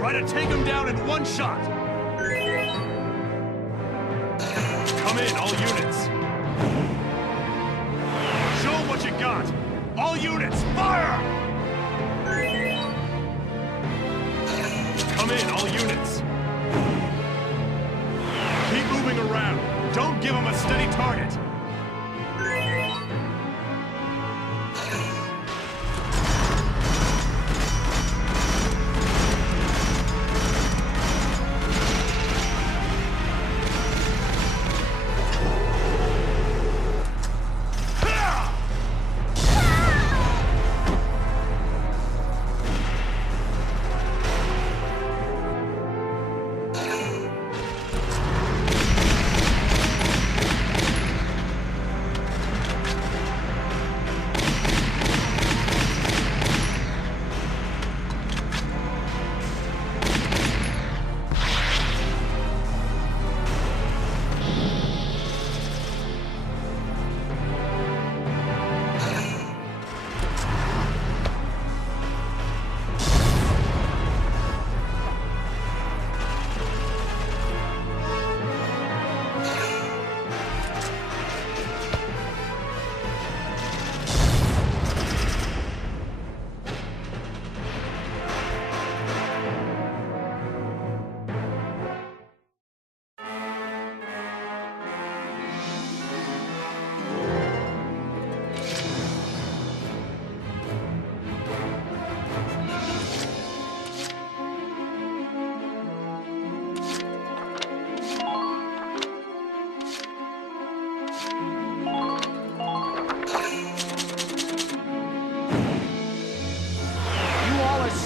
Try to take him down in one shot! Come in, all units! Show 'em what you got! All units, fire! Come in, all units! Keep moving around! Don't give him a steady target!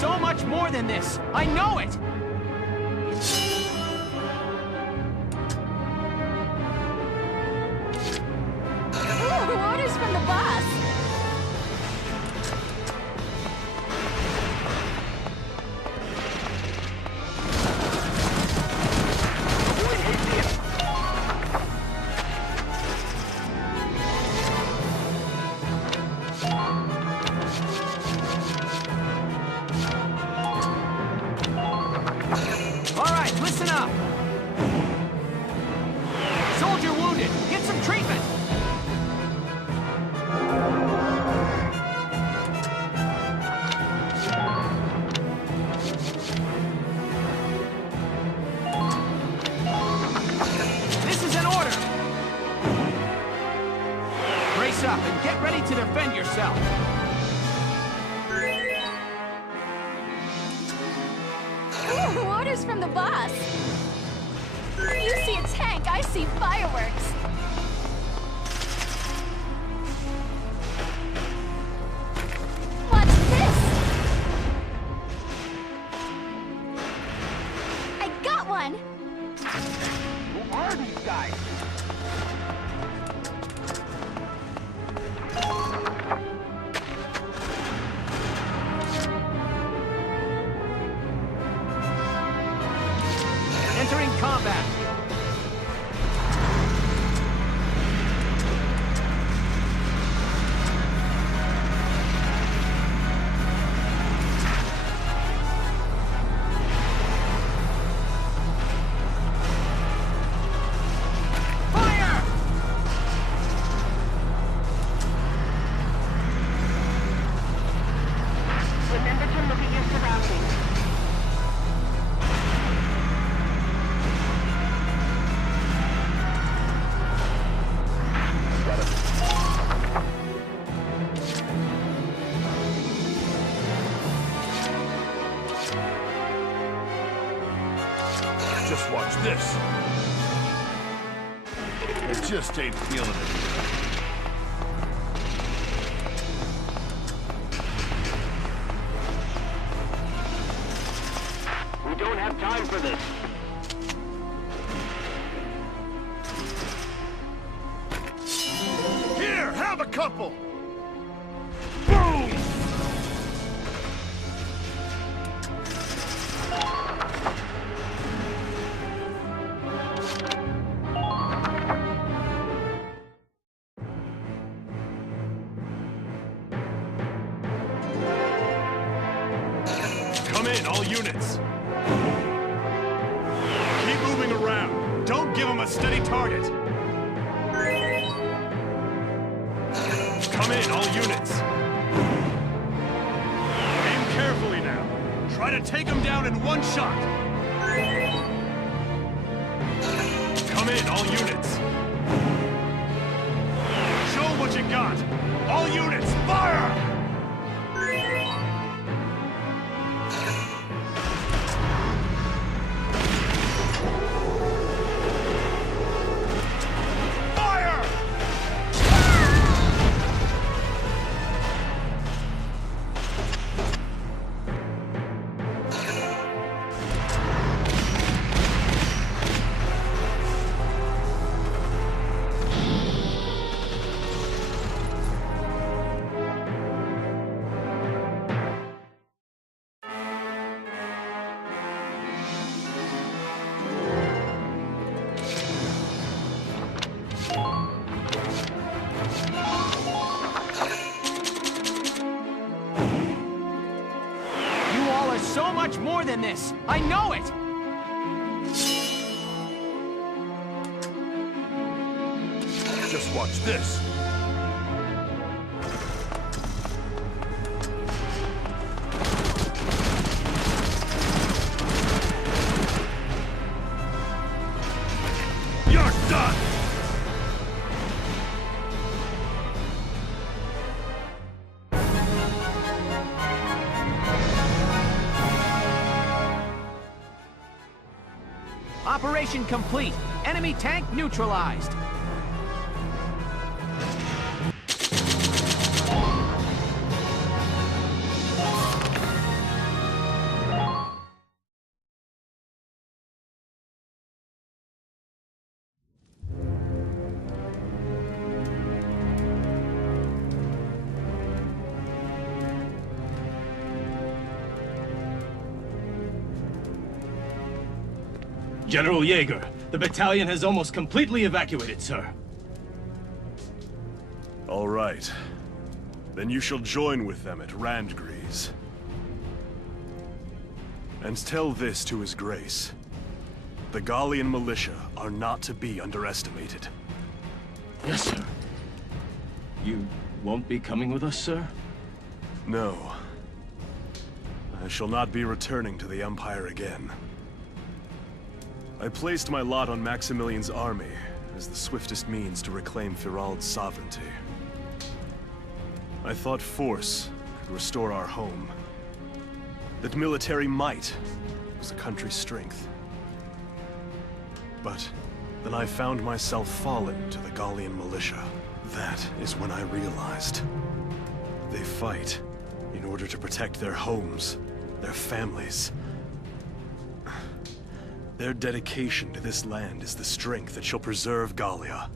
So much more than this! I know it! Ooh, orders from the boss! Listen up! Soldier wounded! Get some treatment! This is an order! Brace up and get ready to defend yourself! Ooh, orders from the boss! You see a tank, I see fireworks! What's this? I got one! Who are these guys? Entering combat. Fire! Remember to look at your surroundings. Just watch this. I just ain't feeling it. We don't have time for this. Here, have a couple! Boom! Come in, all units! Keep moving around. Don't give them a steady target. Come in, all units. Aim carefully now. Try to take them down in one shot. Come in, all units. Show 'em what you got. All units, fire! So much more than this! I know it! Just watch this. You're done! Operation complete. Enemy tank neutralized. General Jaeger, the battalion has almost completely evacuated, sir. All right. Then you shall join with them at Randgrees. And tell this to His Grace. The Gallian militia are not to be underestimated. Yes, sir. You won't be coming with us, sir? No. I shall not be returning to the Empire again. I placed my lot on Maximilian's army as the swiftest means to reclaim Firald's sovereignty. I thought force could restore our home. That military might was a country's strength. But then I found myself fallen to the Gallian militia. That is when I realized they fight in order to protect their homes, their families. Their dedication to this land is the strength that shall preserve Gallia.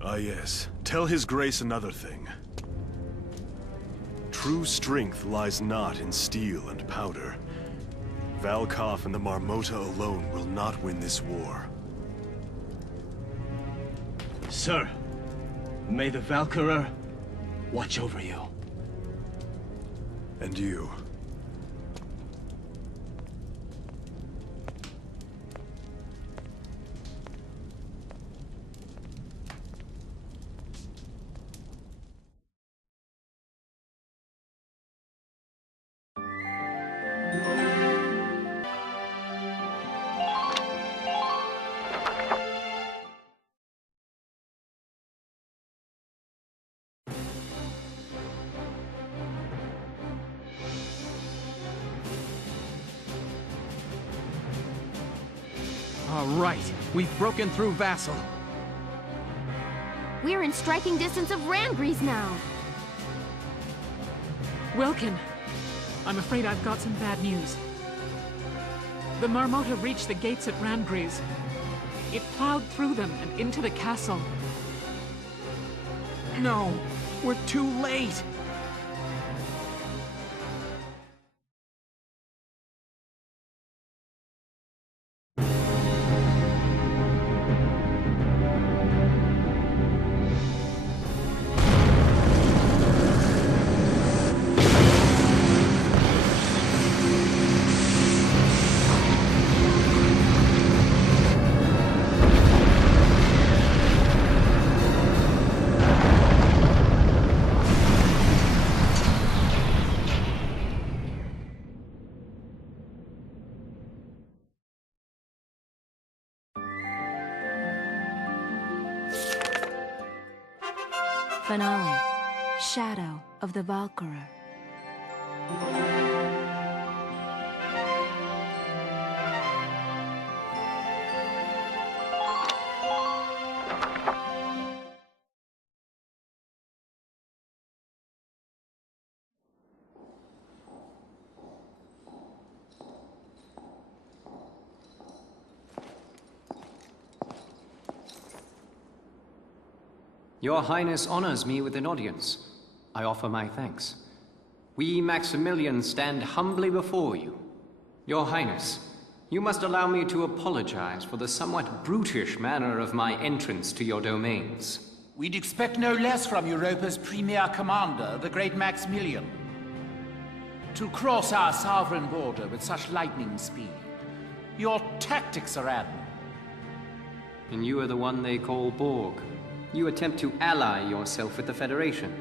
Ah yes, tell His Grace another thing. True strength lies not in steel and powder. Valkov and the Marmota alone will not win this war. Sir, may the Valkyria watch over you. And you. All right, we've broken through Vassal. We're in striking distance of Randgrees now. Wilkin, I'm afraid I've got some bad news. The Marmota reached the gates at Randgrees. It plowed through them and into the castle. No, we're too late. Finale. Shadow of the Valkyria. Your Highness honors me with an audience. I offer my thanks. We Maximilians stand humbly before you. Your Highness, you must allow me to apologize for the somewhat brutish manner of my entrance to your domains. We'd expect no less from Europa's premier commander, the great Maximilian. To cross our sovereign border with such lightning speed. Your tactics are admirable. And you are the one they call Borg. You attempt to ally yourself with the Federation.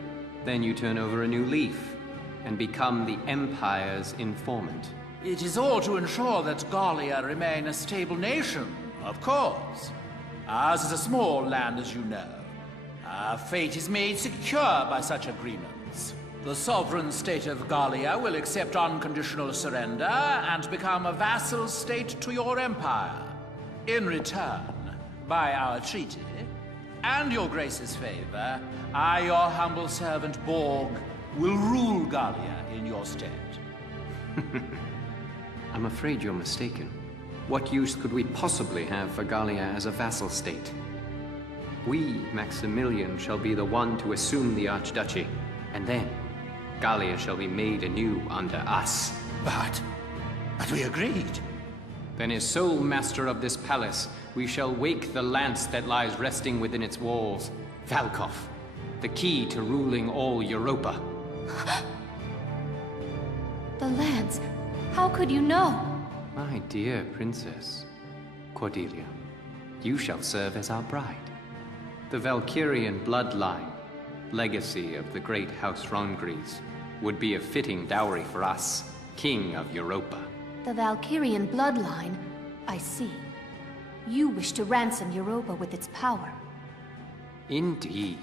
Then you turn over a new leaf and become the Empire's informant. It is all to ensure that Gallia remain a stable nation, of course. Ours is a small land, as you know. Our fate is made secure by such agreements. The sovereign state of Gallia will accept unconditional surrender and become a vassal state to your empire. In return, by our treaty, and your grace's favor, I, your humble servant Borg, will rule Gallia in your stead. I'm afraid you're mistaken. What use could we possibly have for Gallia as a vassal state? We, Maximilian, shall be the one to assume the Archduchy, and then Gallia shall be made anew under us. But we agreed. Then as sole master of this palace, we shall wake the lance that lies resting within its walls. Valkov, the key to ruling all Europa. The lance. How could you know? My dear princess, Cordelia, you shall serve as our bride. The Valkyrian bloodline, legacy of the great House Rongries, would be a fitting dowry for us, King of Europa. The Valkyrian bloodline? I see. You wish to ransom Europa with its power. Indeed.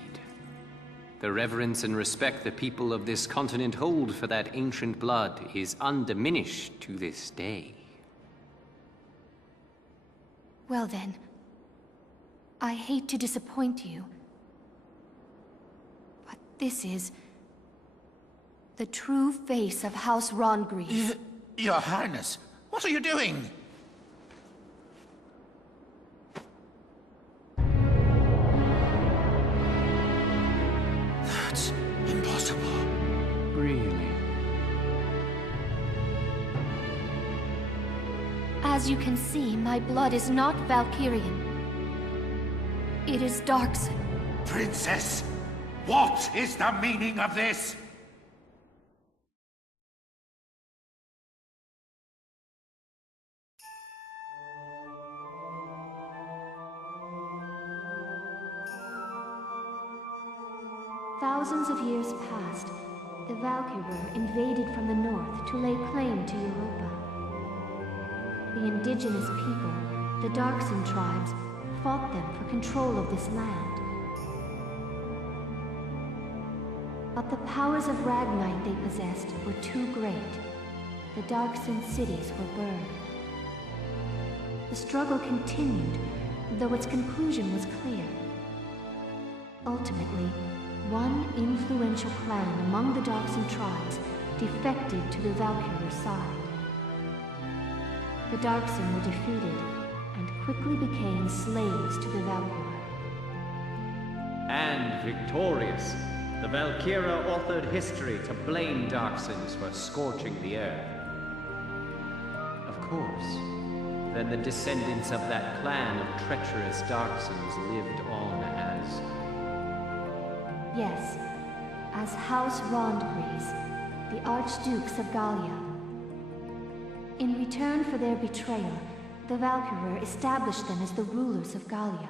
The reverence and respect the people of this continent hold for that ancient blood is undiminished to this day. Well then, I hate to disappoint you, but this is the true face of House Rongries. Your Highness, what are you doing? That's impossible. Really? As you can see, my blood is not Valkyrian. It is Darkson. Princess, what is the meaning of this? Thousands of years passed. The Valkyria invaded from the north to lay claim to Europa. The indigenous people, the Darkson tribes, fought them for control of this land. But the powers of Ragnite they possessed were too great. The Darkson cities were burned. The struggle continued, though its conclusion was clear. Ultimately, one influential clan among the Darkson tribes defected to the Valkyria side. The Darkson were defeated and quickly became slaves to the Valkyria. And victorious, the Valkyria authored history to blame Darksons for scorching the earth. Of course, then the descendants of that clan of treacherous Darksons lived on as... Yes, as House Rongries, the Archdukes of Gallia. In return for their betrayal, the Valkyria established them as the rulers of Gallia.